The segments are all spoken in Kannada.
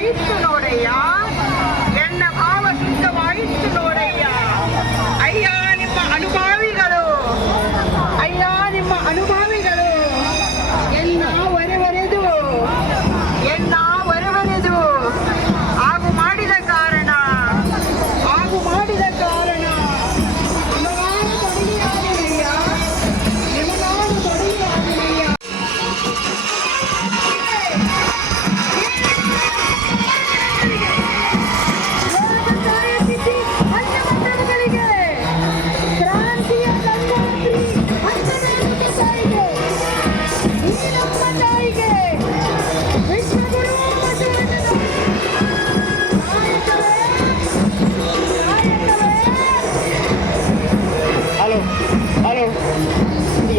ಶುದ್ಧವಾಯಿತು ನೋಡಯ್ಯ, ಎನ್ನ ಭಾವ ಶುದ್ಧವಾಯಿತು ನೋಡಯ್ಯ. ಅಯ್ಯ ನಿಮ್ಮ ಅನುಭಾವಿಗಳು, ಅಯ್ಯ ನಿಮ್ಮ ಅನುಭಾವಿಗಳು ಎನ್ನ ಹೊರವರೆದು ಹಾಗೂ ಮಾಡಿದ ಕಾರಣ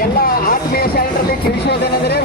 ಎಲ್ಲ ಆತ್ಮೀಯ ಶಾಲೆಗಳಲ್ಲಿ ತಿಳಿಸೋದೇನೆಂದರೆ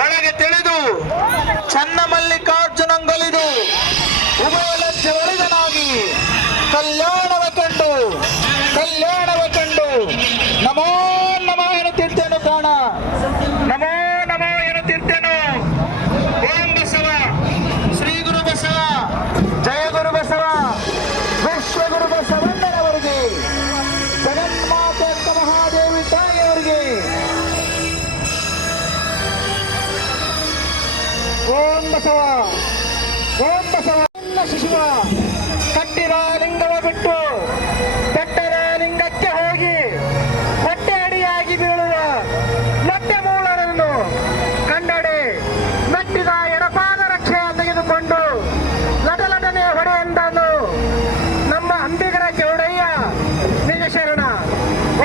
ಒಳಗೆ ತಿಳಿದು ಚನ್ನ ಮಲ್ಲಿಕಾರ್ಜುನಂಗೊಲಿದು ಉಭಯ ಲಜ್ಜೆ ಒಳಿದನಾಗಿ ಕಲ್ಯಾಣವ ಕಂಡು ನಮೋ ನಮೋ ಎನ್ನುತ್ತಿರ್ತೇನು ಪ್ರಾಣ, ನಮೋ ನಮೋ ಎನ್ನುತ್ತಿರ್ತೇನು. ಓಂ ಬಸವ, ಶ್ರೀ ಗುರು ಬಸವ, ಜಯ ಗುರು ಬಸವ, ವಿಶ್ವಗುರು ಬಸವಣ್ಣನವರಿಗೆ, ಜಗನ್ಮಾತೆ ಅಕ್ಕ ಮಹಾದೇವಿ ತಾಯಿಯವರಿಗೆ. ಓಂ ಬಸವ, ಓಂ ಬಸವ. ಶಿಶುವ ಕಟ್ಟಿದ ಲಿಂಗವ ಬಿಟ್ಟು ಬೆಟ್ಟದ ಲಿಂಗಕ್ಕೆ ಹೋಗಿ ಹೊಟ್ಟೆ ಅಡಿಯಾಗಿ ಬೀಳುವ ಮೊಟ್ಟೆ ಮೂಲರನ್ನು ಕಂಡಡೆ ಮೆಟ್ಟಿದ ಎಡಪಾದ ರಕ್ಷೆ ತೆಗೆದುಕೊಂಡು ಲಟಲಟನೆ ಹೊಡೆಯಂದನು ನಮ್ಮ ಅಂಬಿಗರ ಚೌಡಯ್ಯ ನಿಜ ಶರಣ.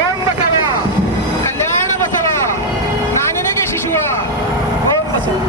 ಓಂ ಬಸವ, ಕಲ್ಯಾಣ ಬಸವ, ನಾನಿನಗೆ ಶಿಶುವ. ಓಂ ಬಸವ.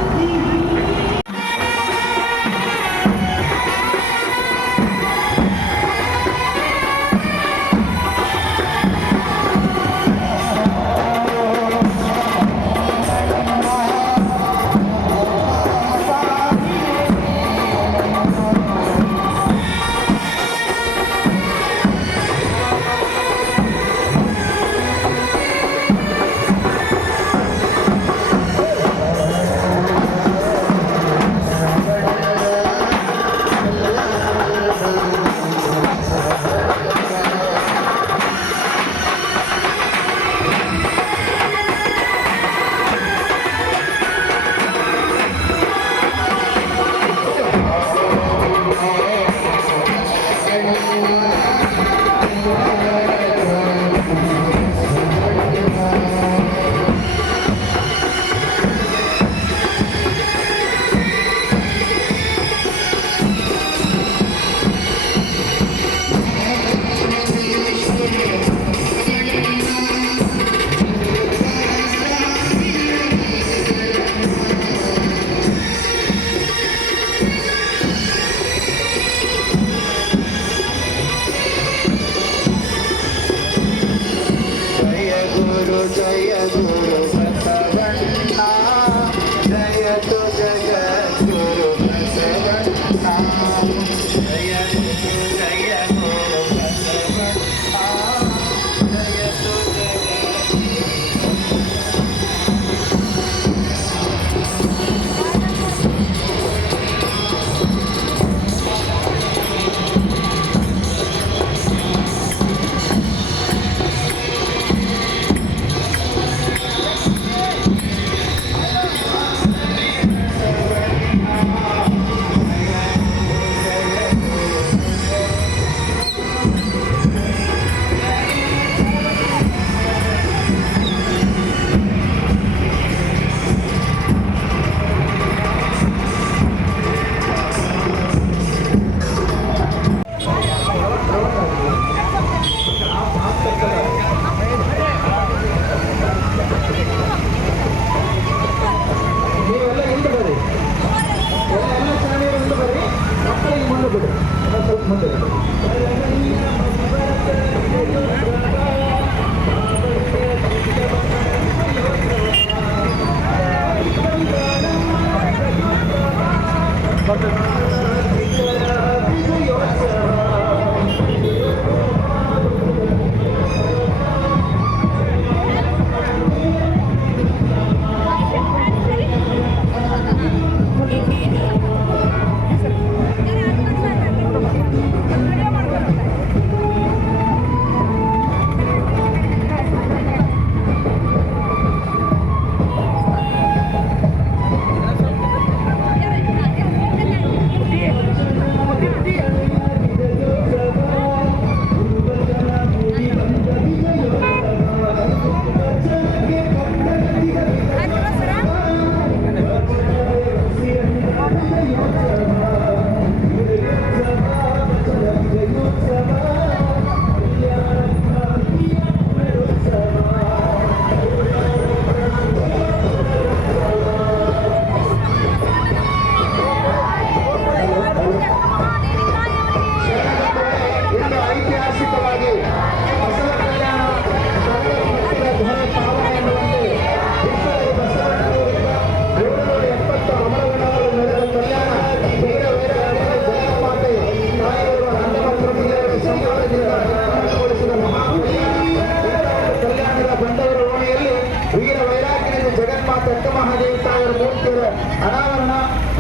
ಜಗನ್ಮಾತೆ ಅಕ್ಕ ಮಹಾದೇವಿ ತಾಯಿಯವರ ಮೂರ್ತಿಯ ಅನಾವರಣ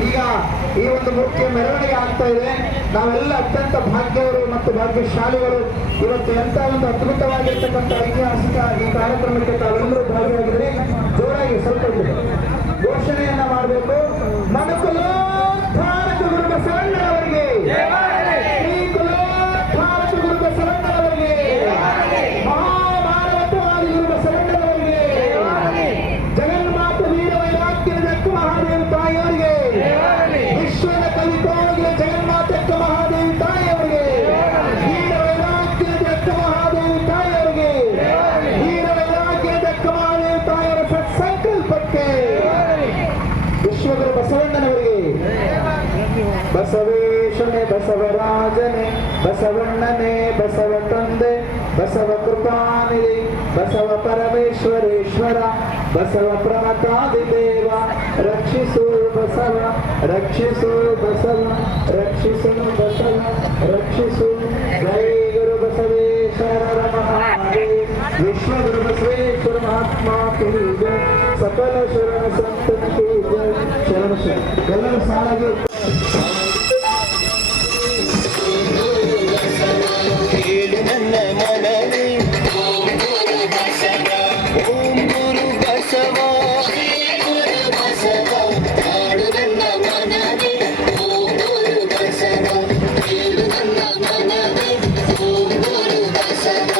ಈಗ ಈ ಒಂದು ಮೂರ್ತಿಯ ಮೆರವಣಿಗೆ ಆಗ್ತಾ ಇದೆ. ನಾವೆಲ್ಲ ಅತ್ಯಂತ ಭಾಗ್ಯವರು ಮತ್ತು ಭಾಗ್ಯಶಾಲಿಗಳು. ಇವತ್ತು ಎಂತ ಒಂದು ಅದ್ಭುತವಾಗಿರ್ತಕ್ಕಂಥ ಐತಿಹಾಸಿಕ ಈ ಕಾರ್ಯಕ್ರಮಕ್ಕೆ ತಾವೆಲ್ಲರೂ ಭಾಗಿಯಾಗಿದ್ರೆ ಜೋರಾಗಿ ಸ್ವಲ್ಪ ಘೋಷಣೆಯನ್ನ ಮಾಡಬೇಕು. ಮನುಕುಲೋದ್ಧಾರಕ ಗುರು ಬಸವಣ್ಣನವರಿಗೆ, ಶ್ರೀ ಕುಲೋದ್ಧಾರಕ ಗುರು ಬಸವಣ್ಣನವರಿಗೆ, ಮಹಾಮಾನವತ್ವವಾದಿ ಗುರು ಬಸವಣ್ಣನವರಿಗೆ, ಜಗನ್ಮಾತ ವೀರ ವೈರಾಗ್ಯದ ಅಕ್ಕ ಮಹಾದೇವಿ ತಾಯಿಯವರಿಗೆ, ವಿಶ್ವದ ಕವಿಕೋಗಿಯ ಜಗನ್ಮಾತಕ್ಕ ಮಹಾದೇವಿ ತಾಯಿಯವರಿಗೆ, ವೀರ ವೈರಾಗ್ಯದ ಅಕ್ಕ ಮಹಾದೇವಿ ತಾಯಿಯವರಿಗೆ, ವೀರ ವೈರಾಗ್ಯದ ಅಕ್ಕ ಮಹಾದೇವಿ ತಾಯಿಯವರ ಸತ್ಸಂಕಲ್ಪಕ್ಕೆ, ವಿಶ್ವಗುರು ಬಸವಣ್ಣನವರಿಗೆ, ಬಸವೇಶನೇ ಬಸವರಾಜನೇ ಬಸವಣ್ಣನೇ ಬಸವ ತಂದೆ ಬಸವ ಕೃಪಾನಿಧಿ ಬಸವ ಪರಮೇಶ್ವರೇಶ್ವರ ಬಸವ ಪ್ರಮತಾದಿದೇವ ರಕ್ಷಿಸು ಬಸವ ರಕ್ಷಿಸು ಬಸವ ರಕ್ಷಿಸು ಬಸವ ರಕ್ಷಿಸು. ಜೈ ಗುರು ಬಸವೇಶ್ವರ ಮಹಾದೇವ. ವಿಶ್ವಗುರು ಬಸವೇಶ್ವರ ಮಹಾತ್ಮ ಕಿ ಜೈ. ಸಕಲ ಶರಣ ಸಂತನ ಕಿ ಜೈ. ಶರಣ ಶರಣ ಎಲ್ಲರೂ ಸಾಲಾಗಿ ಕೇಳು ನನ್ನ ಮನವೇ ಓಂ ಗುರು ಬಸವ, ಓಂ ಗುರು ಬಸವ, ಶ್ರೀ ಗುರು ಬಸವ. ಹಾಡು ನನ್ನ ಮನವೇ ಓಂ ಗುರು ಬಸವ, ಕೇಳು ನನ್ನ ಮನವೇ ಓಂ ಗುರು ಬಸವ.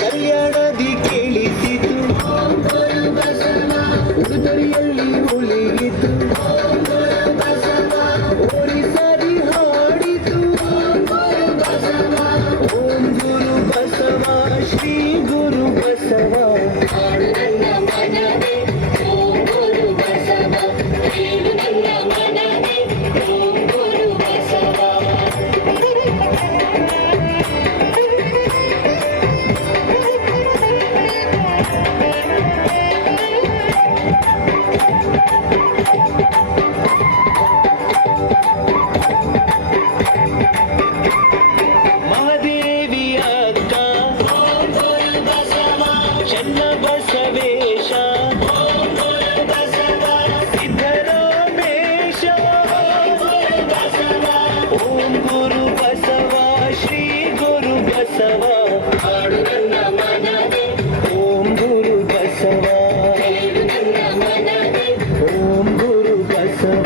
ಕಲ್ಯಾಣದಿ ಕೇಳಿಸಿತು ಓಂ ಗುರು ಬಸವ, ಉಡುಗೊರೆಯಲ್ಲಿ ಉಳಿಯಿತು ಓಂ ಗುರು ಬಸವ, ಓಡಿಸದಿ ಹಾಡಿತು ಓಂ ಗುರು ಬಸವ, ಓಂ ಗುರು ಬಸವ, ಶ್ರೀ ಗುರು ಬಸವ. ಹಾಡು ನನ್ನ ಮನವೇ ಓಂ ಗುರು ಬಸವ, ಕೇಳು ನನ್ನ ಮನವೇ ಓಂ ಗುರು ಬಸವ. ಮಹಾದೇವಿಯ ಅಕ್ಕ ಓಂ ಗುರು ಬಸವ, ಚನ್ನ ಬಸವೇಶ ಓಂ ಗುರು ಬಸವ, ಸಿದ್ದರಾಮೇಶ ಓಂ ಗುರು ಬಸವ, ಓಂ ಗುರು ಬಸವ, ಶ್ರೀ ಗುರು ಬಸವ. ಹಾಡು ನನ್ನ ಮನವೇ ಓಂ ಗುರು ಬಸವ, ಕೇಳು ನನ್ನ ಮನವೇ ಓಂ ಗುರು ಬಸವ.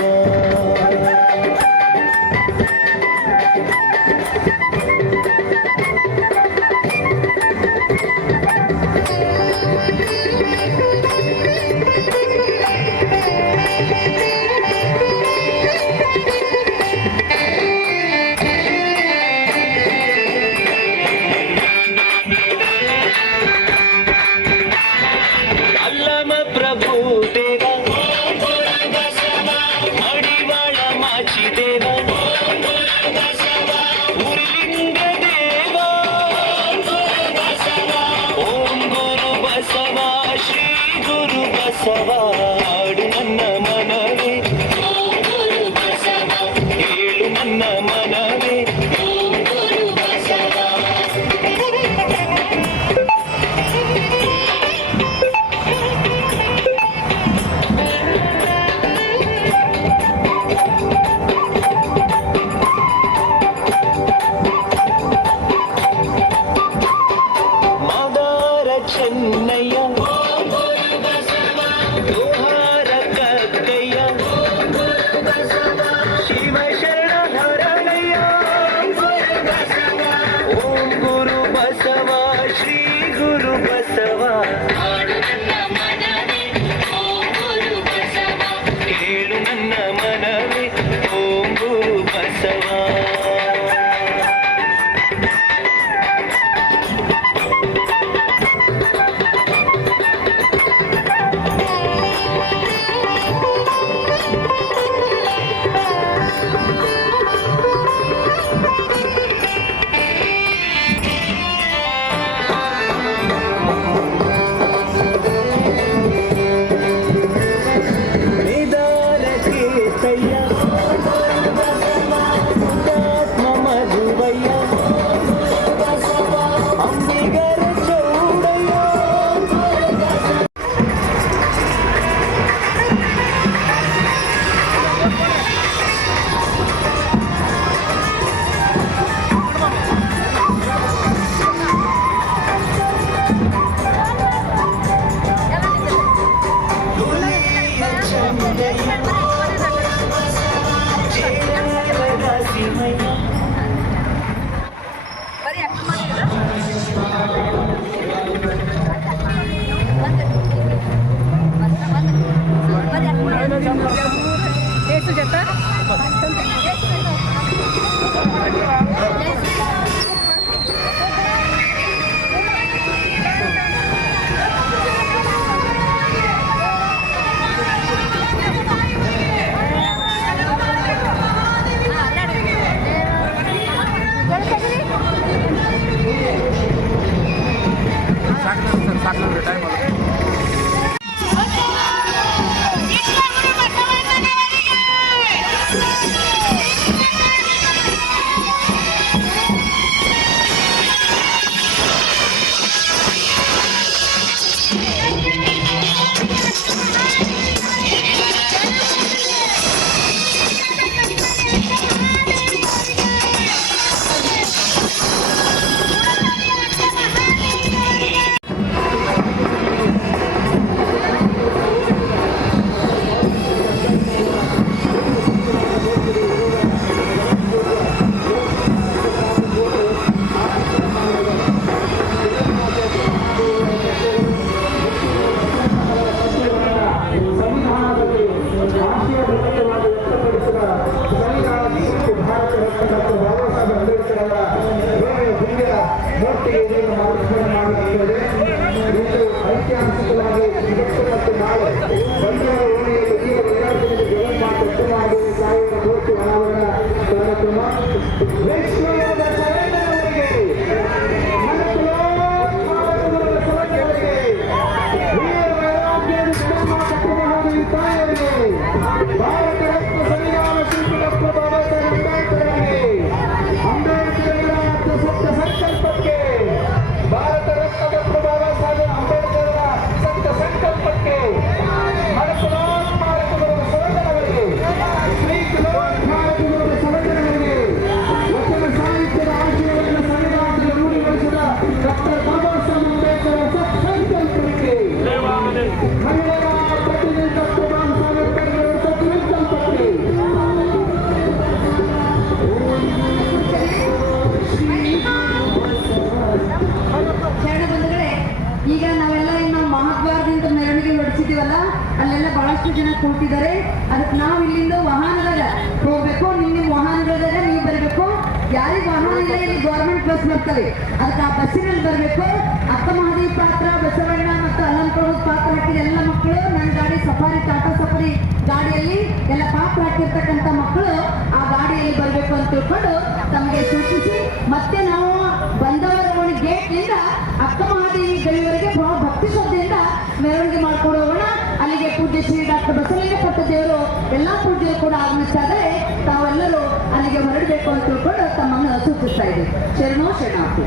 ಅಲ್ಲಮ ಪ್ರಭು ದೇವ ಓಂ ಗುರು ಬಸವ, ಮಡಿವಾಳ ಮಾಚಿ ದೇವ ಓಂ ಗುರು ಬಸವ, ಉರ್ಲಿಂಗ ದೇವ ಓಂ ಗುರು ಬಸವ, ಓಂ ಗುರು ಬಸವ, ಶ್ರೀ ಗುರು ಬಸವ. ಹಾಡು ನನ್ನ ಮನವೇ ಓಂ ಗುರು ಬಸವ, ಕೇಳು ನನ್ನ ಮನವೇ ಓಂ ಗುರು ಬಸವ. ಮಾದಾರ ಚೆನ್ನಯ್ಯ ಓಂ ಗುರು ಬಸವ, ಒಳ್ಳೆಯ ಚಂದೆಯ ಜೇನುಗಳ ಸಿಮಯ ಐತಿಹಾಸಿಕವಾಗಿ ಇವತ್ತು ಮತ್ತು ನಾಳೆ ಬಂಡವಾಳ ಓಣಿಯಲ್ಲಿ ಈಗ ವಿದ್ಯಾರ್ಥಿಗಳಿಗೆ ಜಗನ್ಮಾತೆ ಉತ್ತಮವಾಗಿ 1000 ಕೋಟಿ ಅನಾವರಣ ಕಾರ್ಯಕ್ರಮ ವೈಷ್ಣವರ ಸಲಹೆಯವರಿಗೆ ಮನಸ್ಸುಲೋತ್ಸಾಹದ ಸಲಹೆಯವರಿಗೆ ವೀರ ವೈರಾಗ್ಯದ ಜಗನ್ಮಾತೆ ಉತ್ತಮವಾಗಿ ತಾಯರಿಗೆ ಭಾರತ ರತ್ನ ಸಂವಿಧಾನ ಶಿಲ್ಪಿ ಡಾಕ್ಟರ್ ಬಾಬಾ ಸಾಹೇಬ್ ಅಂಬೇಡ್ಕರ್ ಅವರ ಸತ್ಯ ಸಂಕಲ್ಪಕ್ಕೆ ಭಾರತ ರತ್ನ ಡಾಕ್ಟರ್ ಬಾಬಾ ಸಾಹೇಬ್ ಅಂಬೇಡ್ಕರ್ ಸತ್ಯ ಸಂಕಲ್ಪಕ್ಕೆ ಮನಸ್ಸುಲೋತ್ಸಾಹದ ಸಲಹೆಯವರಿಗೆ ಶ್ರೀ ಕಿಲೋತ್ಸಾಹದ ಸಲಹೆಯವರಿಗೆ ವಚನ ಸಾಹಿತ್ಯದ ಆಶಯವನ್ನು ಸಂವಿಧಾನದಲ್ಲಿ ರೂಢಿಗೊಳಿಸಿದ ಡಾಕ್ಟರ್ ಬಾಬಾ ಸಾಹೇಬ್ ಅಂಬೇಡ್ಕರ್ ಸತ್ಯ ಸಂಕಲ್ಪಕ್ಕೆ ಮಹಿಳೆಯರ ಪ್ರತಿನಿಧಿ ಡಾಕ್ಟರ್ ಬಾಬಾ ಸಾಹೇಬ್ ಅಂಬೇಡ್ಕರ್ ಸತ್ಯ ಸಂಕಲ್ಪಕ್ಕೆ ಬಂಧುಗಳೇ, ಈಗ ನಾವೆಲ್ಲ ಇನ್ನು ಮಹಾದ್ವಾರದಿಂದ ಮೆರವಣಿಗೆ ಹೊರಡಿಸಿದೀವಲ್ಲ, ಅಲ್ಲೆಲ್ಲ ಬಹಳಷ್ಟು ಜನ ಕೂತಿದ್ದಾರೆ. ಅದಕ್ಕೆ ನಾವು ಇಲ್ಲಿಂದ ವಾಹನದಾಗ ಹೋಗ್ಬೇಕು. ನಿಮ್ಮ ವಾಹನಗಳದಾಗ ನೀವು ಬರಬೇಕು. ಯಾರಿಗೆ ವಾಹನ ಇಲ್ಲ, ಇಲ್ಲಿ ಗೌರ್ಮೆಂಟ್ ಬಸ್ ಬರ್ತವೆ, ಅದಕ್ಕೆ ಆ ಬಸ್ಸಿನಲ್ಲಿ ಬರಬೇಕು. ಅಕ್ಕ ಮಹದೇವಿ ಪಾತ್ರ, ಬಸವಣ್ಣ ಮತ್ತು ಅಲ್ಲಂಪ್ರಭು ಪಾತ್ರ ಹಾಕಿದ ಎಲ್ಲ ಮಕ್ಕಳು ನನ್ನ ಗಾಡಿ ಸಫಾರಿ, ಟಾಟಾ ಸಫಾರಿ ಗಾಡಿಯಲ್ಲಿ ಎಲ್ಲ ಪಾತ್ರ ಹಾಕಿರ್ತಕ್ಕಂಥ ಮಕ್ಕಳು ಆ ಗಾಡಿಯಲ್ಲಿ ಬರಬೇಕು ಅಂತ ತಿಳ್ಕೊಂಡು ತಮಗೆ ಸೂಚಿಸಿ, ಮತ್ತೆ ನಾವು ಬಂದವರ ಗೇಟ್ನಿಂದ ಅಕ್ಕ ಮಹಾದೇವಿ ಗಡಿವರೆಗೆ ಬಹಳ ಭಕ್ತಿ ಶ್ರದ್ಧೆಯಿಂದ ಮೆರವಣಿಗೆ ಮಾಡ್ಕೊಂಡು ಹೋಗೋಣ. ಅಲ್ಲಿಗೆ ಪೂಜ್ಯ ಶ್ರೀ ಡಾಕ್ಟರ್ ಬಸವಲಿಂಗಪಟ್ಟ ದೇವರು ಎಲ್ಲಾ ಪೂಜ್ಯರು ಕೂಡ ಆಗಮಿಸ್ತಾ ಇದ್ದಾರೆ. ತಾವೆಲ್ಲರೂ ಅಲ್ಲಿಗೆ ಹೊರಡಬೇಕು ಅಂತ ತಿಳ್ಕೊಂಡು ತಮ್ಮನ್ನು ಸೂಚಿಸ್ತಾ ಇದ್ದೀವಿ. ಶರಣೋ ಶರಣಾರ್ಥಿ.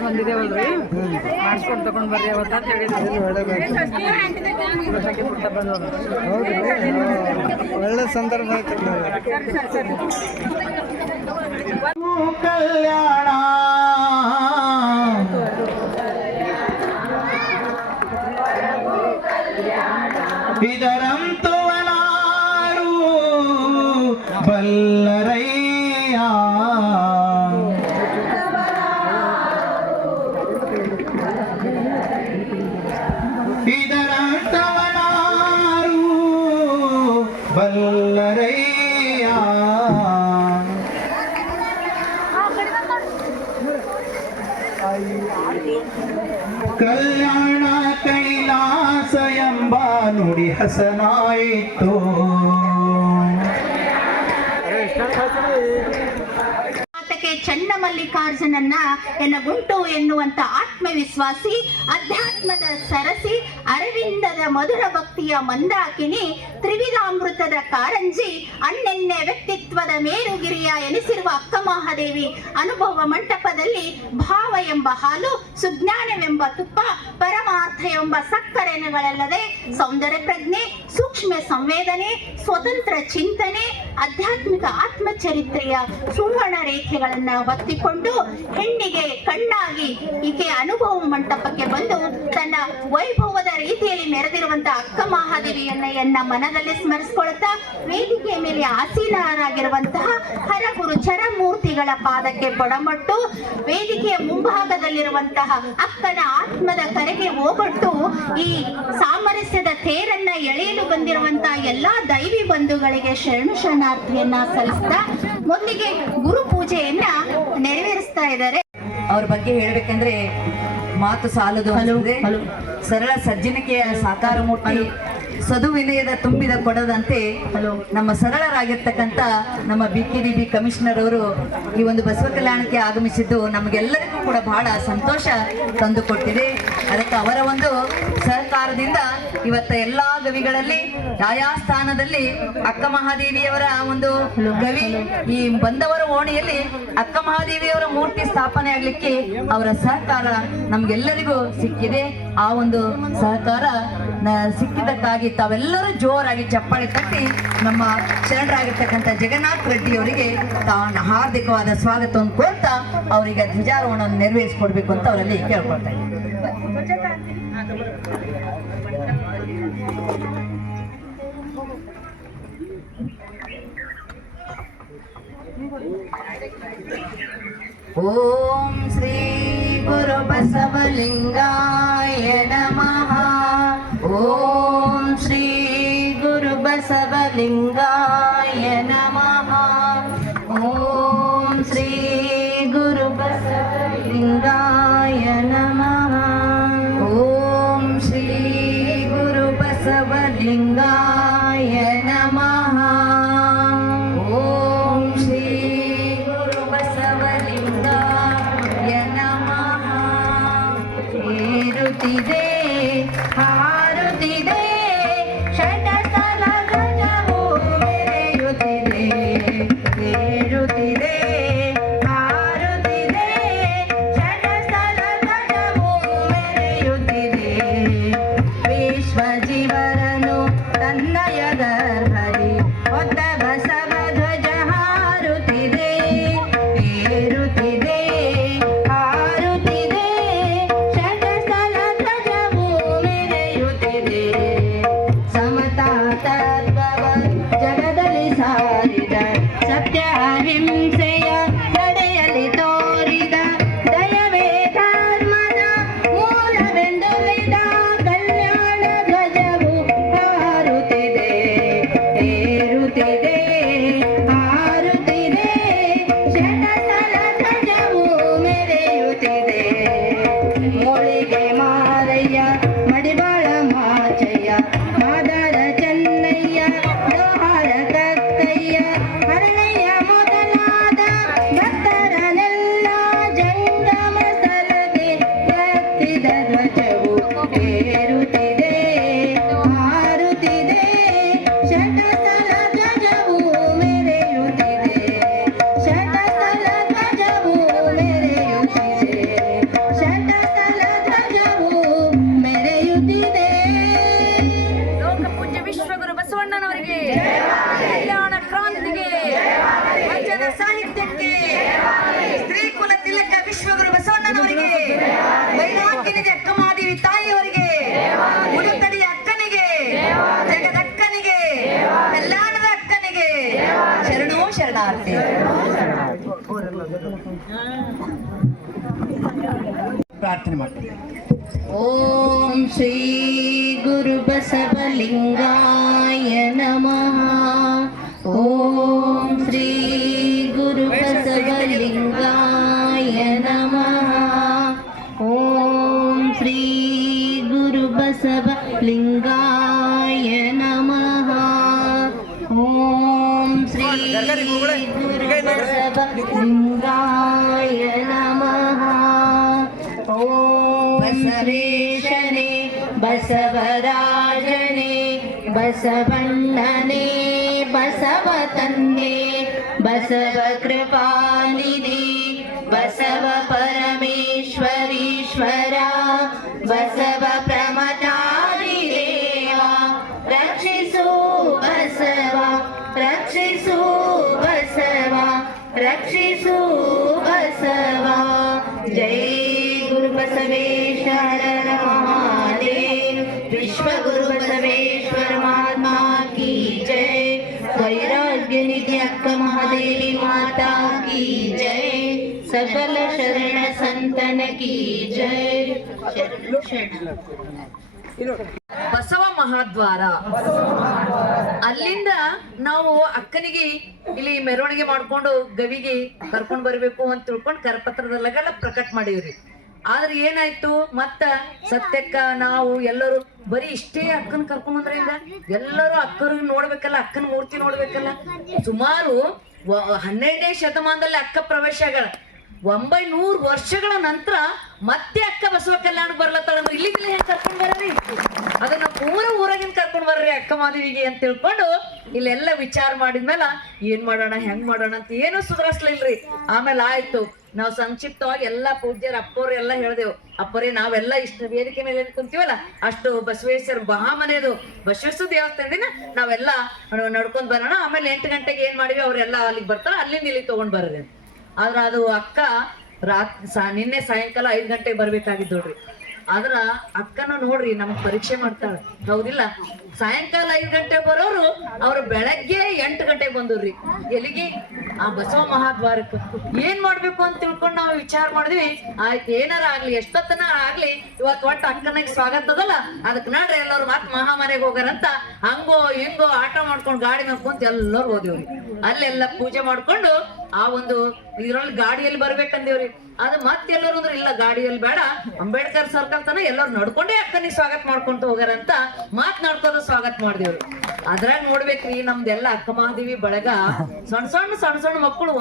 ಬಂದಿದ್ದೇವಲ್ರಿ ಮಾಡಿಸ್ಕೊಂಡು ತಗೊಂಡ್ ಬರ್ರಿ ಅವತ್ತ ಅಂತ ಒಳ್ಳೆ ಸಂದರ್ಭ ಆಯ್ತು ಕಲ್ಯಾಣ ಇದರಂತೂ ಅನಾರು ಬಲ್ಲರಯ್ಯ ಇದರಂತವನಾರು ಬಲ್ಲರಯ್ಯ ಕಲ್ಯಾಣ ಕೈಲಾಸ ಎಂಬ ನುಡಿ ಹಸನಾಯಿತು ಮಾತಕ್ಕೆ ಚನ್ನಮಲ್ಲಿಕಾರ್ಜುನನ್ನ ಎನ್ನಗುಂಟು ಎನ್ನುವಂತ ಆತ್ಮವಿಶ್ವಾಸಿ ಅಧ್ಯಾತ್ಮದ ಸರಸಿ ಅರವಿಂದದ ಮಧುರ ಭಕ್ತಿಯ ಮಂದಾಕಿನಿ ತ್ರಿವಿಧಾಮೃತದ ಕಾರಂಜಿ ಅನ್ನೆನ್ನೆ ವ್ಯಕ್ತಿತ್ವದ ಮೇರುಗಿರಿಯ ಎನಿಸಿರುವ ಅಕ್ಕ ಮಹಾದೇವಿ ಅನುಭವ ಮಂಟಪದಲ್ಲಿ ಭಾವ ಎಂಬ ಹಾಲು ಸುಜ್ಞಾನವೆಂಬ ತುಪ್ಪ ಪರಮಾರ್ಥ ಎಂಬ ಸಕ್ಕರೆಗಳಲ್ಲದೆ ಸೌಂದರ್ಯ ಪ್ರಜ್ಞೆ ಸೂಕ್ಷ್ಮ ಸಂವೇದನೆ ಸ್ವತಂತ್ರ ಚಿಂತನೆ ಆಧ್ಯಾತ್ಮಿಕ ಆತ್ಮಚರಿತ್ರೆಯ ಸುವರ್ಣ ರೇಖೆಗಳನ್ನ ಹೊತ್ತಿಕೊಂಡು ಹೆಣ್ಣಿಗೆ ಕಣ್ಣಾಗಿ ಈಕೆ ಅನುಭವ ಮಂಟಪಕ್ಕೆ ಬಂದು ತನ್ನ ವೈಭವದ ರೀತಿಯಲ್ಲಿ ಮೆರೆದಿರುವಂತಹ ಅಕ್ಕ ಮಹಾದೇವಿಯನ್ನ ಮನದಲ್ಲಿ ಸ್ಮರಿಸಿಕೊಳ್ಳುತ್ತಾ ವೇದಿಕೆಯ ಮೇಲೆ ಆಸೀನರಾಗಿರುವಂತಹ ಹರಗುರು ಚರಮೂರ್ತಿಗಳ ಪಾದಕ್ಕೆ ಬೊಡಮಟ್ಟು ವೇದಿಕೆಯ ಮುಂಭಾಗದಲ್ಲಿರುವಂತಹ ಅಕ್ಕನ ಆತ್ಮದ ಕರೆಗೆ ಹೋಗೊಟ್ಟು ಈ ಸಾಮರಸ್ಯದ ತೇರನ್ನ ಎಳೆಯಲು ಬಂದಿರುವಂತಹ ಎಲ್ಲಾ ದೈವಿ ಬಂಧುಗಳಿಗೆ ಶರಣು ಶರಣಾರ್ಥಿಯನ್ನ ಸಲ್ಲಿಸ್ತಾ ಮೊದಲಿಗೆ ಗುರು ಪೂಜೆಯನ್ನ ನೆರವೇರಿಸ್ತಾ ಇದ್ದಾರೆ. ಅವ್ರ ಬಗ್ಗೆ ಹೇಳ್ಬೇಕಂದ್ರೆ ಮಾತು ಸಾಲದು ಅನಿಸುತ್ತೆ. ಸರಳ ಸಜ್ಜನಿಕೆಯ ಸಾಕಾರ ಮೂರ್ತಿ ಸದುವಿನಯದ ತುಂಬಿದ ಕೊಡದಂತೆ ನಮ್ಮ ಸರಳರಾಗಿರ್ತಕ್ಕಂಥ ನಮ್ಮ BKDB ಕಮಿಷನರ್ ಅವರು ಈ ಒಂದು ಬಸವ ಕಲ್ಯಾಣಕ್ಕೆ ಆಗಮಿಸಿದ್ದು ನಮಗೆಲ್ಲರಿಗೂ ಕೂಡ ಬಹಳ ಸಂತೋಷ ತಂದು ಕೊಟ್ಟಿದೆ. ಅದಕ್ಕೆ ಅವರ ಒಂದು ಸಹಕಾರದಿಂದ ಇವತ್ತ ಎಲ್ಲಾ ಗವಿಗಳಲ್ಲಿ ಆಯಾ ಸ್ಥಾನದಲ್ಲಿ ಅಕ್ಕ ಮಹಾದೇವಿಯವರ ಒಂದು ಗವಿ ಈ ಬಂದವರ ಓಣಿಯಲ್ಲಿ ಅಕ್ಕ ಮಹಾದೇವಿಯವರ ಮೂರ್ತಿ ಸ್ಥಾಪನೆ ಆಗ್ಲಿಕ್ಕೆ ಅವರ ಸಹಕಾರ ನಮ್ಗೆಲ್ಲರಿಗೂ ಸಿಕ್ಕಿದೆ. ಆ ಒಂದು ಸಹಕಾರ ಸಿಕ್ಕಿದ್ದಕ್ಕಾಗಿ ತಾವೆಲ್ಲರೂ ಜೋರಾಗಿ ಚಪ್ಪಾಳೆ ತಟ್ಟಿ ನಮ್ಮ ಶರಣರಾಗಿರ್ತಕ್ಕಂಥ ಜಗನ್ನಾಥ್ ರೆಡ್ಡಿ ಅವರಿಗೆ ಹಾರ್ದಿಕವಾದ ಸ್ವಾಗತವನ್ನು ಕೋರ್ತಾ ಅವರಿಗೆ ಧ್ವಜಾರೋಹಣವನ್ನು ನೆರವೇರಿಸಿಕೊಡ್ಬೇಕು ಅಂತ ಅವರಲ್ಲಿ ಕೇಳ್ಕೊಳ್ತಾ ಇದ್ದೀನಿ. ಓಂ ಶ್ರೀ ಗುರು ಬಸವಲಿಂಗಾಯ ನಮಃ. ಓಂ ಶ್ರೀ ಗುರು ಬಸವಲಿಂಗಾಯ ನಮಃ. ಓಂ ಶ್ರೀ ಗುರು ಬಸವಲಿಂಗಾಯ ನಮಃ. ಓಂ ಶ್ರೀ ಗುರು ಬಸವಲಿಂಗಾಯ ನಮಃ. ಓಂ ಶ್ರೀ ಗುರು ಬಸವಲಿಂಗಾಯ ನಮಃ. ಏರುತ್ತಿದೆ ಹಾರುತ್ತಿದೆ ಷಟಸ್ಥಲ ಧ್ವಜವು ಮೆರೆಯುತ್ತಿದೆ. ಏರುತ್ತಿದೆ ಹಾರುತ್ತಿದೆ ಷಟಸ್ಥಲ ಧ್ವಜವು ಮೆರೆಯುತ್ತಿದೆ. ವಿಶ್ವ ಜೀವರನು ತನ್ನಯ ಗರ್ಭದಿ ಹೊತ್ತ ಬಸವ ಧ್ವಜ ಹಾರುತ್ತಿದೆ. ಏರುತ್ತಿದೆ ಹಾರುತ್ತಿದೆ ಷಟಸ್ಥಲ ಧ್ವಜವು ಮೆರೆಯುತ್ತಿದೆ. ಸಮತಾ ತತ್ವವ ಜಗದಲ್ಲಿ ಸಾರಿದ ಸತ್ಯ ಅಹಿಂಸೆಯ ನಡೆಯಲಿ ತೋರಿದ ದಯವೇ ಧರ್ಮದ ಮೂಲವೆಂದುಳಿದ ಕಲ್ಯಾಣ ಧ್ವಜವು ಹಾರುತ್ತಿದೆ. ಏರುತ್ತಿದೆ ಹಾರುತ್ತಿದೆ ಷಟಸ್ಥಲ ಧ್ವಜವು ಮೆರೆಯುತ್ತಿದೆ. ಮೊಳಿಗೆ ಮಾರಯ್ಯ ಮಡಿವಾಳ ಮಾಚಯ್ಯ ಮಾದಾರ ಚೆನ್ನಯ್ಯ ದೋಹಾರ ಕಕ್ಕಯ್ಯ ಹರಳಯ್ಯ ಮೊದಲಾದ ಸಾಹಿತ್ಯಕ್ಕೆ, ಸ್ತ್ರೀ ಕುಲ ತಿಲಕ ವಿಶ್ವಗುರು ಬಸವಣ್ಣನವರಿಗೆ, ವೈರಾಗ್ಯನಿಧಿ ಅಕ್ಕಮಹಾದೇವಿ ತಾಯಿಯವರಿಗೆ, ಉಡುತಡಿಯ ಅಕ್ಕನಿಗೆ, ಜಗದಕ್ಕನಿಗೆ, ಕಲ್ಯಾಣದ ಅಕ್ಕನಿಗೆ ಶರಣೋ ಶರಣಾರ್ಥಿ. ಪ್ರಾರ್ಥನೆ ಮಾಡ್ತೀನಿ. ಓಂ ಶ್ರೀ ಗುರು ಬಸವಲಿಂಗಾಯ ನಮಃ. ಓಂ ಶ್ರೀ ಗುರು ಬಸವಲಿಂಗಾಯ ನಮಃ. ಓಂ ಶ್ರೀ ಗುರು ಬಸವಲಿಂಗಾಯ ನಮಃ. ಓಂ ಶ್ರೀ ಗುರು ಬಸವಲಿಂಗಾಯ ನಮಃ. ಓಂ ಬಸವೇಶನೇ, ಬಸವರಾಜನೇ, ಬಸವಣ್ಣನೇ, ಬಸವ ತಂದೆ, ಬಸವ ಕೃಪಾನಿಧಿ, ಬಸವ ಪರಮೇಶ್ವರೀಶ್ವರ, ಬಸವ ಪ್ರಮದಾರಿ ದೇವ, ರಕ್ಷಿಸು ಬಸವ, ರಕ್ಷಿಸು ಬಸವ, ರಕ್ಷಿಸು ಬಸವ. ಜೈ ಗುರು ಬಸವೇಶ್ವರ ಮಹಾದೇವ್, ವಿಶ್ವ ಗುರು ಬಸವೇಶ್ವರ ಮಹಾತ್ಮ की जय, वैराग्य निधि अक्क महादेवी माता की जय, सकल शरण संतन की जय. ಬಸವ ಮಹಾದ್ವಾರ, ಅಲ್ಲಿಂದ ನಾವು ಅಕ್ಕನಿಗೆ ಇಲ್ಲಿ ಮೆರವಣಿಗೆ ಮಾಡ್ಕೊಂಡು ಗವಿಗೆ ಕರ್ಕೊಂಡ್ ಬರ್ಬೇಕು ಅಂತ ತಿಳ್ಕೊಂಡು ಕರಪತ್ರದಲ್ಲೆಲ್ಲ ಪ್ರಕಟ ಮಾಡಿವ್ರಿ. ಆದ್ರೆ ಏನಾಯ್ತು, ಮತ್ತ ಸತ್ಯಕ್ಕ ನಾವು ಎಲ್ಲರೂ ಬರೀ ಇಷ್ಟೇ ಅಕ್ಕನ ಕರ್ಕೊಂಡ್ ಬಂದ್ರೆ ಈಗ ಎಲ್ಲರೂ ಅಕ್ಕರಿಗೆ ನೋಡ್ಬೇಕಲ್ಲ, ಅಕ್ಕನ ಮೂರ್ತಿ ನೋಡ್ಬೇಕಲ್ಲ. ಸುಮಾರು 12ನೇ ಶತಮಾನದಲ್ಲಿ ಅಕ್ಕ ಪ್ರವೇಶಗಳ 900 ವರ್ಷಗಳ ನಂತರ ಮತ್ತೆ ಅಕ್ಕ ಬಸವ ಕಲ್ಯಾಣಕ್ಕೆ ಬರ್ಲತ್ತಾಳಂದ್ರೆ ಇಲ್ಲಿಗೆ ಹೆಂಗ್ ಕರ್ಕೊಂಡ್ ಬರ್ರಿ, ಅದನ್ನ ಪೂರ ಊರಾಗಿನ್ ಕರ್ಕೊಂಡ್ ಬರ್ರಿ ಅಕ್ಕ ಮಾದೇವಿಗೆ ಅಂತ ತಿಳ್ಕೊಂಡು ಇಲ್ಲೆಲ್ಲ ವಿಚಾರ ಮಾಡಿದ್ಮೇಲೆ ಏನ್ ಮಾಡೋಣ ಹೆಂಗ್ ಮಾಡೋಣ ಅಂತ ಏನು ಸುಧಾರಿಸ್ಲಿಲ್ರಿ. ಆಮೇಲೆ ಆಯ್ತು, ನಾವು ಸಂಕ್ಷಿಪ್ತವಾಗಿ ಎಲ್ಲಾ ಪೂಜ್ಯರ ಅಪ್ಪವ್ರು ಎಲ್ಲ ಹೇಳ್ದೇವು. ಅಪ್ಪರೇ ನಾವೆಲ್ಲ ಇಷ್ಟು ವೇದಿಕೆ ಮೇಲೆ ಕುಂತೀವಲ್ಲ ಅಷ್ಟು ಬಸವೇಶ್ವರ ಮಹಾಮನೆಯದು ಬಸವೇಶ್ವರ ದೇವಸ್ಥಾನದಿಂದ ನಾವೆಲ್ಲ ನಡ್ಕೊಂಡ್ ಬರೋಣ. ಆಮೇಲೆ 8 ಗಂಟೆಗೆ ಏನ್ ಮಾಡಿವಿ ಅವ್ರೆಲ್ಲ ಅಲ್ಲಿಗೆ ಬರ್ತಾರ, ಅಲ್ಲಿಂದ ಇಲ್ಲಿ ತಗೊಂಡ್ ಬರೋದು. ಆದ್ರ ಅದು ಅಕ್ಕ ನಿನ್ನೆ ಸಾಯಂಕಾಲ 5 ಗಂಟೆಗೆ ಬರ್ಬೇಕಾಗಿದ್ದು ನೋಡ್ರಿ. ಆದ್ರ ಅಕ್ಕನ ನೋಡ್ರಿ ನಮಗ್ ಪರೀಕ್ಷೆ ಮಾಡ್ತಾಳ, ಹೌದಿಲ್ಲ? ಸಾಯಂಕಾಲ 5 ಗಂಟೆ ಬರೋರು ಅವ್ರು ಬೆಳಗ್ಗೆ 8 ಗಂಟೆಗೆ ಬಂದವ್ರಿ. ಎಲ್ಲಿಗೆ? ಆ ಬಸವ ಮಹಾದ್ವಾರಕ್ಕೆ. ಏನ್ ಮಾಡ್ಬೇಕು ಅಂತ ತಿಳ್ಕೊಂಡು ನಾವು ವಿಚಾರ ಮಾಡಿದ್ವಿ. ಆಯ್ತು, ಏನಾರ ಆಗ್ಲಿ, ಎಷ್ಟೊತ್ತನ ಆಗ್ಲಿ, ಇವತ್ತು ಒಟ್ಟು ಅಕ್ಕನಿಗೆ ಸ್ವಾಗತ ಅದಲ್ಲ, ಅದಕ್ಕೆ ನೋಡ್ರಿ ಎಲ್ಲರೂ ಮತ್ ಮಹಾಮನೆಗೆ ಹೋಗಾರಂತ ಹಂಗೋ ಹಿಂಗೋ ಆಟ ಮಾಡ್ಕೊಂಡು ಗಾಡಿ ಮೇಲೆ ಕುಂತ ಎಲ್ಲರೂ ಹೋದೇವ್ರಿ. ಅಲ್ಲೆಲ್ಲ ಪೂಜೆ ಮಾಡ್ಕೊಂಡು ಆ ಒಂದು ಇದ್ರಲ್ಲಿ ಗಾಡಿಯಲ್ಲಿ ಬರ್ಬೇಕಂದೇವ್ರಿ. ಅದು ಮತ್ತೆಲ್ಲರೂ ಅಂದ್ರೆ ಇಲ್ಲ, ಗಾಡಿಯಲ್ಲಿ ಬೇಡ, ಅಂಬೇಡ್ಕರ್ ಸರ್ಕಲ್ ತನ ಎಲ್ಲರೂ ನಡ್ಕೊಂಡೇ ಅಕ್ಕನಿಗೆ ಸ್ವಾಗತ ಮಾಡ್ಕೊಂತ ಹೋಗಾರಂತ ನಡ್ಕೋದ ಸ್ವಾಗತ ಮಾಡಿದೇವ್ರಿ. ಅದ್ರಾಗ ನೋಡ್ಬೇಕ್ರಿ, ನಮ್ದೆಲ್ಲ ಅಕ್ಕ ಮಹಾದೇವಿ ಬಳಗ ಸಣ್ಣ ಸಣ್ಣ ಮಕ್ಕಳು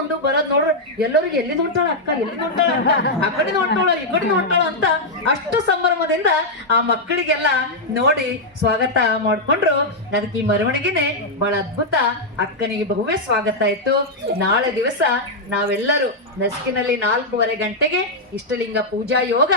ಒಂದು ಬರೋದ್ ನೋಡ್ರಿ, ಎಲ್ಲರಿಗೂ ಎಲ್ಲಿದ್ ಹೊಂಟಾಳ ಅಕ್ಕ, ಎಲ್ಲಿದ್ ಹೊಂಟಾಳ ಅಕ್ಕ, ಆ ಕಡೆದು ಹೊಂಟಾಳ ಈ ಕಡೆದು ಹೊಂಟಾಳ ಅಂತ ಅಷ್ಟು ಸಂಭ್ರಮದಿಂದ ಆ ಮಕ್ಕಳಿಗೆಲ್ಲ ನೋಡಿ ಸ್ವಾಗತ ಮಾಡ್ಕೊಂಡ್ರು. ಅದಕ್ಕೆ ಈ ಮೆರವಣಿಗೆನೆ ಬಹಳ ಅದ್ಭುತ. ಅಕ್ಕನಿಗೆ ಬಹುವೇ ಸ್ವಾಗತ ಆಯ್ತು. ನಾಳೆ ದಿವಸ ನಾವೆಲ್ಲರೂ ನಸ್ಕಿನಲ್ಲಿ 4:15 ಗಂಟೆಗೆ ಇಷ್ಟಲಿಂಗ ಪೂಜಾ ಯೋಗ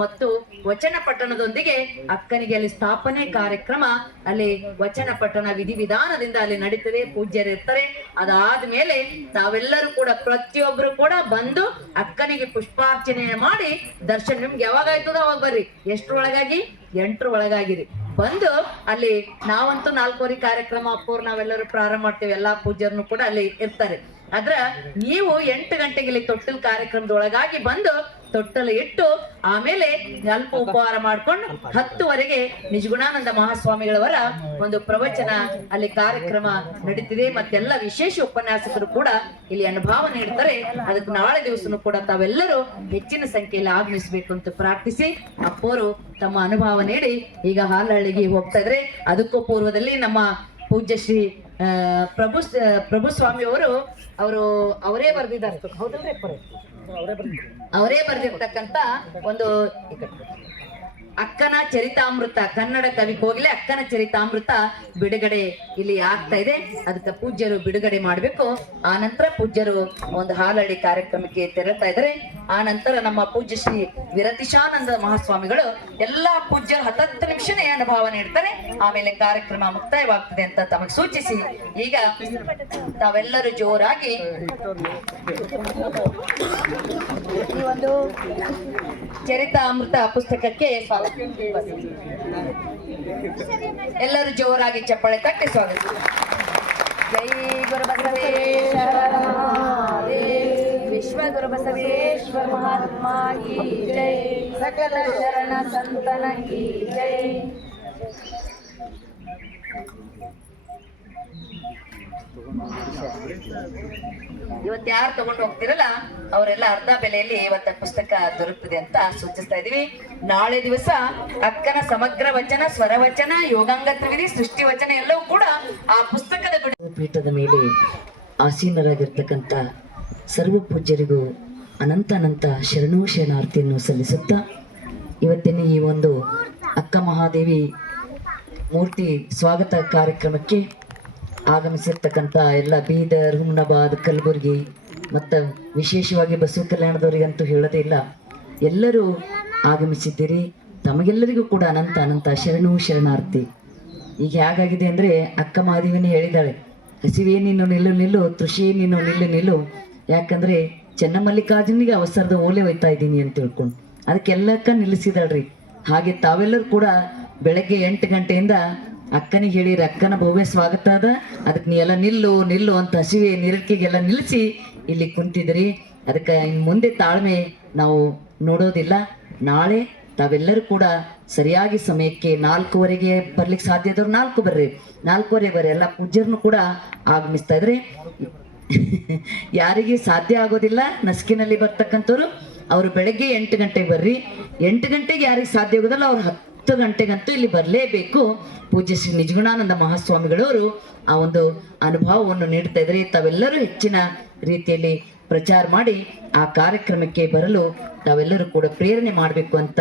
ಮತ್ತು ವಚನ ಪಠಣದೊಂದಿಗೆ ಅಕ್ಕನಿಗೆ ಅಲ್ಲಿ ಸ್ಥಾಪನೆ ಕಾರ್ಯಕ್ರಮ, ಅಲ್ಲಿ ವಚನ ಪಠಣ ವಿಧಿವಿಧಾನದಿಂದ ಅಲ್ಲಿ ನಡೀತದೆ, ಪೂಜ್ಯರಿರ್ತಾರೆ. ಅದಾದ್ಮೇಲೆ ತಾವೆಲ್ಲರೂ ಕೂಡ ಪ್ರತಿಯೊಬ್ರು ಕೂಡ ಬಂದು ಅಕ್ಕನಿಗೆ ಪುಷ್ಪಾರ್ಚನೆ ಮಾಡಿ ದರ್ಶನ. ನಿಮ್ಗೆ ಯಾವಾಗ ಆಯ್ತದ ಅವಾಗ ಬರ್ರಿ. ಎಷ್ಟ್ರೊಳಗಾಗಿ? 8 ಒಳಗಾಗಿರಿ. ಬಂದು ಅಲ್ಲಿ ನಾವಂತೂ 4:15 ಕಾರ್ಯಕ್ರಮ ಅಪ್ಪವ್ರು ನಾವೆಲ್ಲರೂ ಪ್ರಾರಂಭ ಮಾಡ್ತೇವೆ, ಎಲ್ಲಾ ಪೂಜ್ಯರನ್ನು ಕೂಡ ಅಲ್ಲಿ ಇರ್ತಾರೆ. ಆದ್ರ ನೀವು 8 ಗಂಟೆಗೆ ಇಲ್ಲಿ ತೊಟ್ಟಲ್ ಕಾರ್ಯಕ್ರಮದೊಳಗಾಗಿ ಬಂದು ತೊಟ್ಟಲು ಇಟ್ಟು ಆಮೇಲೆ ಅಲ್ಪ ಉಪಹಾರ ಮಾಡ್ಕೊಂಡು 10:00ವರೆಗೆ ನಿಜಗುಣಾನಂದ ಮಹಾಸ್ವಾಮಿಗಳವರ ಒಂದು ಪ್ರವಚನ ಅಲ್ಲಿ ಕಾರ್ಯಕ್ರಮ ನಡೀತಿದೆ. ಮತ್ತೆಲ್ಲ ವಿಶೇಷ ಉಪನ್ಯಾಸಕರು ಕೂಡ ಇಲ್ಲಿ ಅನುಭವ ನೀಡ್ತಾರೆ. ಅದಕ್ಕೆ ನಾಳೆ ದಿವಸನು ಕೂಡ ತಾವೆಲ್ಲರೂ ಹೆಚ್ಚಿನ ಸಂಖ್ಯೆಯಲ್ಲಿ ಆಗಮಿಸಬೇಕು ಅಂತ ಪ್ರಾರ್ಥಿಸಿ ಅಪ್ಪೋರು ತಮ್ಮ ಅನುಭವ ನೀಡಿ ಈಗ ಹಾಲಹಳ್ಳಿಗೆ ಹೋಗ್ತಾ ಇದ್ರೆ. ಅದಕ್ಕೂ ಪೂರ್ವದಲ್ಲಿ ನಮ್ಮ ಪೂಜ್ಯ ಶ್ರೀ ಪ್ರಭು ಸ್ವಾಮಿ ಅವರು ಅವರೇ ಬರೆದಿದ್ದಾರೆ, ಹೌದಲ್ರಿ? ಅವರೇ ಬರೆದಿರ್ತಕ್ಕಂತ ಒಂದು ಅಕ್ಕನ ಚರಿತಾಮೃತ, ಕನ್ನಡ ಕವಿ ಕೋಗಿಲೆ ಅಕ್ಕನ ಚರಿತಾಮೃತ ಬಿಡುಗಡೆ ಇಲ್ಲಿ ಆಗ್ತಾ ಇದೆ. ಅದಕ್ಕೆ ಪೂಜ್ಯರು ಬಿಡುಗಡೆ ಮಾಡ್ಬೇಕು. ಆ ನಂತರ ಪೂಜ್ಯರು ಒಂದು ಹಾಲಹಳ್ಳಿ ಕಾರ್ಯಕ್ರಮಕ್ಕೆ ತೆರಳ್ತಾ ಇದ್ದಾರೆ. ಆ ನಂತರ ನಮ್ಮ ಪೂಜ್ಯ ಶ್ರೀ ವಿರತಿಶಾನಂದ ಮಹಾಸ್ವಾಮಿಗಳು ಎಲ್ಲಾ ಪೂಜ್ಯರು 10 ನಿಮಿಷನೇ ಅನುಭವ ನೀಡ್ತಾರೆ. ಆಮೇಲೆ ಕಾರ್ಯಕ್ರಮ ಮುಕ್ತಾಯವಾಗ್ತದೆ ಅಂತ ತಮಗೆ ಸೂಚಿಸಿ ಈಗ ತಾವೆಲ್ಲರೂ ಜೋರಾಗಿ ಈ ಒಂದು ಚರಿತಾಮೃತ ಪುಸ್ತಕಕ್ಕೆ ಎಲ್ಲರೂ ಜೋರಾಗಿ ಚಪ್ಪಾಳೆ ತಟ್ಟಿ ಸ್ವಾಗತ. ಜೈ ಗುರು ಬಸವೇಶ್ವರ ವಿಶ್ವ ಗುರು ಬಸವೇಶ್ವರ ಮಹಾತ್ಮ ಕಿ ಜೈ, ಸಕಲ ಶರಣ ಸಂತನ ಕಿ ಜೈ. ಇವತ್ತು ಯಾರು ತಗೊಂಡು ಹೋಗ್ತಿರಲ್ಲ ಅವರೆಲ್ಲ ಅರ್ಧ ಬೆಲೆಯಲ್ಲಿ ಇವತ್ತ ಪುಸ್ತಕ ದೊರಕುತ್ತದೆ ಅಂತ ಸೂಚಿಸ್ತಾ ಇದೀವಿ. ನಾಳೆ ದಿವಸ ಅಕ್ಕನ ಸಮಗ್ರ ವಚನ, ಸ್ವರ ವಚನ, ಯೋಗಾಂಗ ತ್ರಿವಿಧಿ, ಸೃಷ್ಟಿ ವಚನ ಎಲ್ಲವೂ ಕೂಡ ಆ ಪುಸ್ತಕದ ಪೀಠದ ಮೇಲೆ ಆಸೀನರಾಗಿರ್ತಕ್ಕಂಥ ಸರ್ವ ಪೂಜ್ಯರಿಗೂ ಅನಂತ ಶರಣು ಶರಣಾರ್ಥಿಯನ್ನು ಸಲ್ಲಿಸುತ್ತಾ ಇವತ್ತಿನ ಈ ಒಂದು ಅಕ್ಕ ಮಹಾದೇವಿ ಮೂರ್ತಿ ಸ್ವಾಗತ ಕಾರ್ಯಕ್ರಮಕ್ಕೆ ಆಗಮಿಸಿರ್ತಕ್ಕಂಥ ಎಲ್ಲ ಬೀದರ್, ಹುಮ್ನಾಬಾದ್, ಕಲಬುರಗಿ ಮತ್ತು ವಿಶೇಷವಾಗಿ ಬಸವ ಕಲ್ಯಾಣದವರಿಗಂತೂ ಹೇಳೋದೇ ಇಲ್ಲ, ಎಲ್ಲರೂ ಆಗಮಿಸಿದ್ದೀರಿ. ತಮಗೆಲ್ಲರಿಗೂ ಕೂಡ ಅನಂತ ಶರಣು ಶರಣಾರ್ಥಿ. ಈಗ ಹೇಗಾಗಿದೆ ಅಂದರೆ ಅಕ್ಕ ಮಹಾದೇವಿನೇ ಹೇಳಿದ್ದಾಳೆ, ಹಸಿವೆ ನೀನು ನಿಲ್ಲು, ತೃಷಿ ನೀನು ನಿಲ್ಲು. ಯಾಕಂದರೆ ಚೆನ್ನಮಲ್ಲಿಕಾರ್ಜುನಿಗೆ ಅವಸರದ ಓಲೆ ಒಯ್ತಾ ಇದ್ದೀನಿ ಅಂತ ತಿಳ್ಕೊಂಡು ಅದಕ್ಕೆಲ್ಲಕ್ಕ ನಿಲ್ಲಿಸಿದಾಳ್ರಿ. ಹಾಗೆ ತಾವೆಲ್ಲರೂ ಕೂಡ ಬೆಳಗ್ಗೆ 8 ಗಂಟೆಯಿಂದ ಅಕ್ಕನಿಗೆ ಹೇಳಿರಿ, ಅಕ್ಕನ ಭವ್ಯ ಸ್ವಾಗತ ಅದ, ಅದಕ್ಕೆ ನೀ ಎಲ್ಲ ನಿಲ್ಲು ಅಂತ ಹಸಿವೆ ನಿರಕಿಗೆಲ್ಲ ನಿಲ್ಲಿಸಿ ಇಲ್ಲಿ ಕುಂತಿದ್ರಿ. ಅದಕ್ಕೆ ಇನ್ನು ಮುಂದೆ ತಾಳ್ಮೆ ನಾವು ನೋಡೋದಿಲ್ಲ. ನಾಳೆ ತಾವೆಲ್ಲರೂ ಕೂಡ ಸರಿಯಾಗಿ ಸಮಯಕ್ಕೆ 4:15 ಬರ್ಲಿಕ್ಕೆ ಸಾಧ್ಯ ಇದ್ದವ್ರು 4 ಬರ್ರಿ, 4:15 ಬರ್ರಿ. ಎಲ್ಲ ಪೂಜ್ಯರನ್ನು ಕೂಡ ಆಗಮಿಸ್ತಾ ಇದ್ರಿ. ಯಾರಿಗೆ ಸಾಧ್ಯ ಆಗೋದಿಲ್ಲ ನಸ್ಕಿನಲ್ಲಿ ಬರ್ತಕ್ಕಂಥವ್ರು ಅವರು ಬೆಳಗ್ಗೆ 8 ಗಂಟೆಗೆ ಬರ್ರಿ. 8 ಗಂಟೆಗೆ ಯಾರಿಗೆ ಸಾಧ್ಯ ಆಗೋದಿಲ್ಲ ಅವ್ರು 10 ಗಂಟೆಗಂತೂ ಇಲ್ಲಿ ಬರಲೇಬೇಕು. ಪೂಜ್ಯ ಶ್ರೀ ನಿಜಗುಣಾನಂದ ಮಹಾಸ್ವಾಮಿಗಳವರು ಆ ಒಂದು ಅನುಭವವನ್ನು ನೀಡ್ತಾ ಇದ್ದಾರೆ. ತಾವೆಲ್ಲರೂ ಹೆಚ್ಚಿನ ರೀತಿಯಲ್ಲಿ ಪ್ರಚಾರ ಮಾಡಿ ಆ ಕಾರ್ಯಕ್ರಮಕ್ಕೆ ಬರಲು ತಾವೆಲ್ಲರೂ ಕೂಡ ಪ್ರೇರಣೆ ಮಾಡಬೇಕು ಅಂತ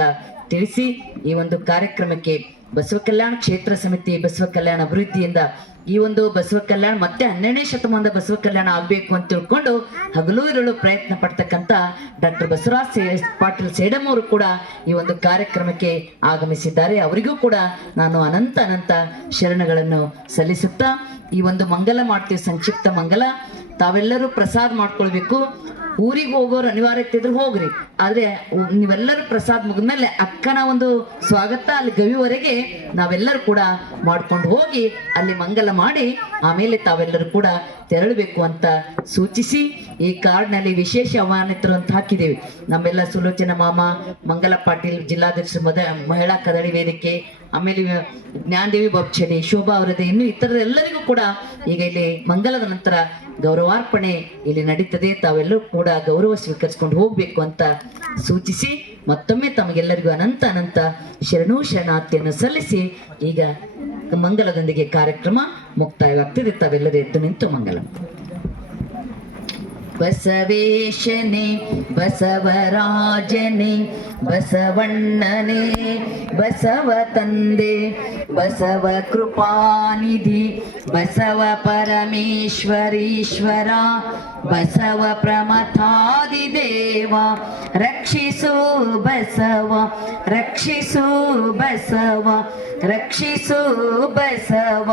ತಿಳಿಸಿ ಈ ಒಂದು ಕಾರ್ಯಕ್ರಮಕ್ಕೆ ಬಸವ ಕಲ್ಯಾಣ ಕ್ಷೇತ್ರ ಸಮಿತಿ, ಬಸವ ಕಲ್ಯಾಣ ಅಭಿವೃದ್ಧಿಯಿಂದ ಈ ಒಂದು ಬಸವ ಕಲ್ಯಾಣ ಮತ್ತೆ 12ನೇ ಶತಮಾನದ ಬಸವ ಕಲ್ಯಾಣ ಆಗಬೇಕು ಅಂತ ತಿಳ್ಕೊಂಡು ಹಗಲು ಇರಲು ಪ್ರಯತ್ನ ಪಡ್ತಕ್ಕಂಥ ಡಾಕ್ಟರ್ ಬಸವರಾಜ್ ಪಾಟೀಲ್ ಸೇಡಂ ಅವರು ಕೂಡ ಈ ಒಂದು ಕಾರ್ಯಕ್ರಮಕ್ಕೆ ಆಗಮಿಸಿದ್ದಾರೆ. ಅವರಿಗೂ ಕೂಡ ನಾನು ಅನಂತ ಶರಣಗಳನ್ನು ಸಲ್ಲಿಸುತ್ತಾ ಈ ಒಂದು ಮಂಗಲ ಮಾಡ್ತೀವಿ, ಸಂಕ್ಷಿಪ್ತ ಮಂಗಲ. ತಾವೆಲ್ಲರೂ ಪ್ರಸಾದ ಮಾಡ್ಕೊಳ್ಬೇಕು. ಊರಿಗೆ ಹೋಗೋರು ಅನಿವಾರ್ಯತೆ ಇದ್ರೆ ಹೋಗ್ರಿ, ಆದ್ರೆ ನೀವೆಲ್ಲರೂ ಪ್ರಸಾದ ಮುಗಿದ್ಮೇಲೆ ಅಕ್ಕನ ಒಂದು ಸ್ವಾಗತ ಅಲ್ಲಿ ಗವಿವರೆಗೆ ನಾವೆಲ್ಲರೂ ಕೂಡ ಮಾಡ್ಕೊಂಡು ಹೋಗಿ ಅಲ್ಲಿ ಮಂಗಲ ಮಾಡಿ ಆಮೇಲೆ ತಾವೆಲ್ಲರೂ ಕೂಡ ತೆರಳಬೇಕು ಅಂತ ಸೂಚಿಸಿ ಈ ಕಾರ್ಡ್ನಲ್ಲಿ ವಿಶೇಷ ಆಹ್ವಾನಿತರು ಅಂತ ಹಾಕಿದ್ದೇವೆ. ನಮ್ಮೆಲ್ಲ ಸುಲೋಚನ ಮಾಮ, ಮಂಗಲ ಪಾಟೀಲ್ ಜಿಲ್ಲಾಧ್ಯಕ್ಷ, ಮಹಿಳಾ ಕದಳಿ ವೇದಿಕೆ, ಆಮೇಲೆ ಜ್ಞಾನದೇವಿ ಬಬ್ಚಡಿ, ಶೋಭಾ ಅವರದೇ, ಇನ್ನು ಇತರರೆಲ್ಲರಿಗೂ ಕೂಡ ಈಗ ಇಲ್ಲಿ ಮಂಗಲದ ನಂತರ ಗೌರವಾರ್ಪಣೆ ಇಲ್ಲಿ ನಡೀತದೆ. ತಾವೆಲ್ಲರೂ ಕೂಡ ಗೌರವ ಸ್ವೀಕರಿಸಿಕೊಂಡು ಹೋಗ್ಬೇಕು ಅಂತ ಸೂಚಿಸಿ ಮತ್ತೊಮ್ಮೆ ತಮಗೆಲ್ಲರಿಗೂ ಅನಂತ ಶರಣು ಶರಣಾರ್ಥಿಯನ್ನು ಸಲ್ಲಿಸಿ ಈಗ ಮಂಗಲದೊಂದಿಗೆ ಕಾರ್ಯಕ್ರಮ ಮುಕ್ತಾಯವಾಗ್ತದೆ. ತಾವೆಲ್ಲರೂ ಎದ್ದು ನಿಂತು ಮಂಗಲ. ಬಸವೇಶನೇ, ಬಸವರಾಜನೇ, ಬಸವಣ್ಣನೇ, ಬಸವ ತಂದೆ, ಬಸವ ಕೃಪಾನಿಧಿ, ಬಸವ ಪರಮೇಶ್ವರೀಶ್ವರ, ಬಸವ ಪ್ರಮಥಾದಿ ದೇವ, ರಕ್ಷಿಸು ಬಸವ, ರಕ್ಷಿಸು ಬಸವ, ರಕ್ಷಿಸು ಬಸವ.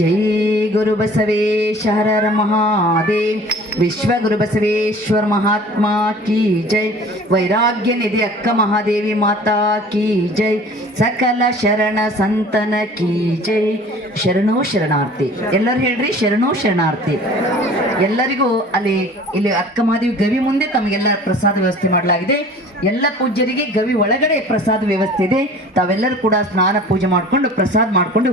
ಜೈ ಗುರು ಬಸವೇಶ ಹರ ಹರ ಮಹಾದೇವ್. ವಿಶ್ವ ಗುರು ಬಸವೇಶ್ವರ ಮಹಾತ್ಮ ಕಿ ಜೈ. ವೈರಾಗ್ಯ ನಿಧಿ ಅಕ್ಕ ಮಹಾದೇವಿ ಮಾತಾ ಕಿ ಜೈ. ಸಕಲ ಶರಣ ಸಂತನ ಕಿ ಜೈ. ಶರಣು ಶರಣಾರ್ಥಿ. ಎಲ್ಲರೂ ಹೇಳ್ರಿ ಶರಣು ಶರಣಾರ್ಥಿ. ಎಲ್ಲರಿಗೂ ಇಲ್ಲಿ ಅಕ್ಕ ಮಹಾದೇವಿ ಗವಿ ಮುಂದೆ ತಮಗೆಲ್ಲ ಪ್ರಸಾದ ವ್ಯವಸ್ಥೆ ಮಾಡಲಾಗಿದೆ. ಎಲ್ಲ ಪೂಜ್ಯರಿಗೆ ಗವಿ ಒಳಗಡೆ ಪ್ರಸಾದ ವ್ಯವಸ್ಥೆ ಇದೆ. ತಾವೆಲ್ಲರೂ ಕೂಡ ಸ್ನಾನ ಪೂಜೆ ಮಾಡಿಕೊಂಡು ಪ್ರಸಾದ ಮಾಡಿಕೊಂಡು